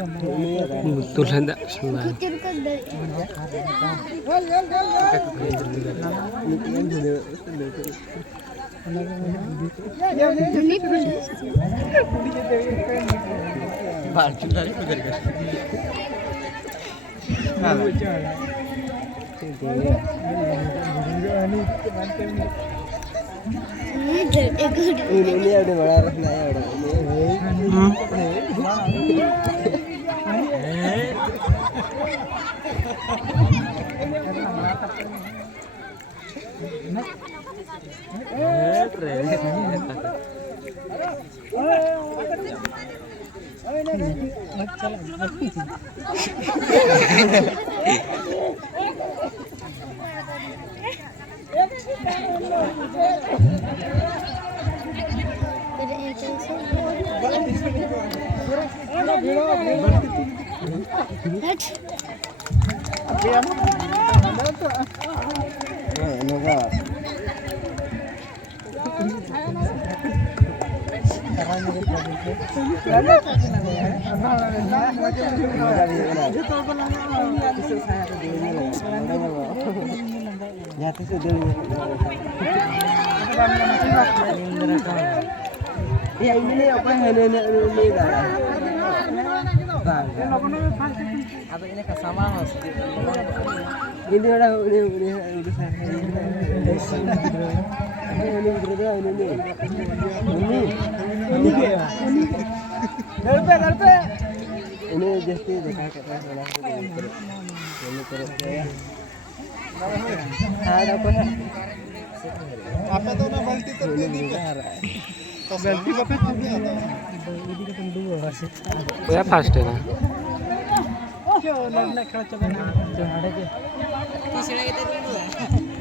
betul hendak semua. ini udah malah rasanya udah ya ini apa yang ini dah. Atau ini kesama mas. Ini udah saya. Ini berdua ini ya. Dalpe. Ini just देखा के pass वाला ini terus ya. Ada apa? apa tuh na balti तो दे दी तो गलती को पे तू भी आता Ya fast है ना. क्यों लगना खड़ा चला ना जो हड़े के तीसरे के